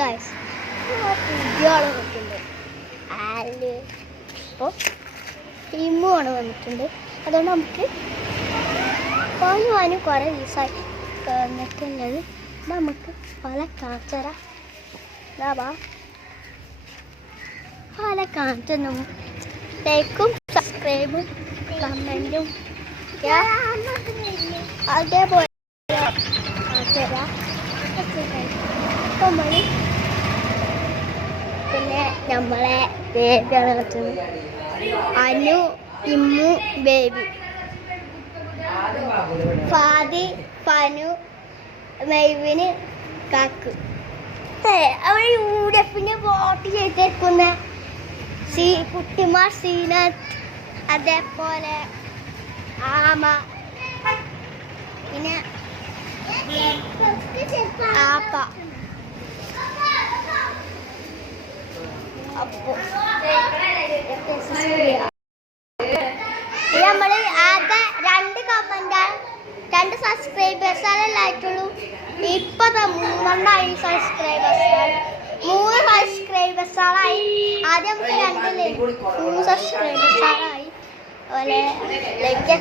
Guys പുതിയാള് വന്നിട്ടുണ്ട് അപ്പോൾ ടീമുമാണ് വന്നിട്ടുണ്ട്. അതുകൊണ്ട് നമുക്ക് പോകാനും കുറേ ദിവസമായി വന്നിട്ടുള്ളത്. നമുക്ക് പല കാണിച്ചറ പല കാണിച്ചൊന്നും ലൈക്കും സബ്സ്ക്രൈബും കമൻറ്റും അതേപോലെ കാണിച്ചറ പിന്നെ നമ്മളെ ബേബിയാണ് കളിച്ചത്. അനു ഇമ്മു ബേബി ഫാദി ഫനു മെയ്വിന് കാക്കു. അവർ UDF വോട്ട് ചെയ്തേക്കുന്ന കുട്ടിമാർ സീനത്ത്, അതേപോലെ ആമ, പിന്നെ ആപ്പ. അപ്പോൾ നമ്മള് ആകെ 2 കമന്റാണ് 2 സബ്സ്ക്രൈബേഴ്സാണല്ലേ ആയിട്ടുള്ളൂ. ഇപ്പൊ 3 സബ്സ്ക്രൈബേഴ്സാണ് 3 സബ്സ്ക്രൈബേഴ്സായി. ആദ്യം നമുക്ക് 3 സബ്സ്ക്രൈബേഴ്സായി. അതുപോലെ ലൈക്ക്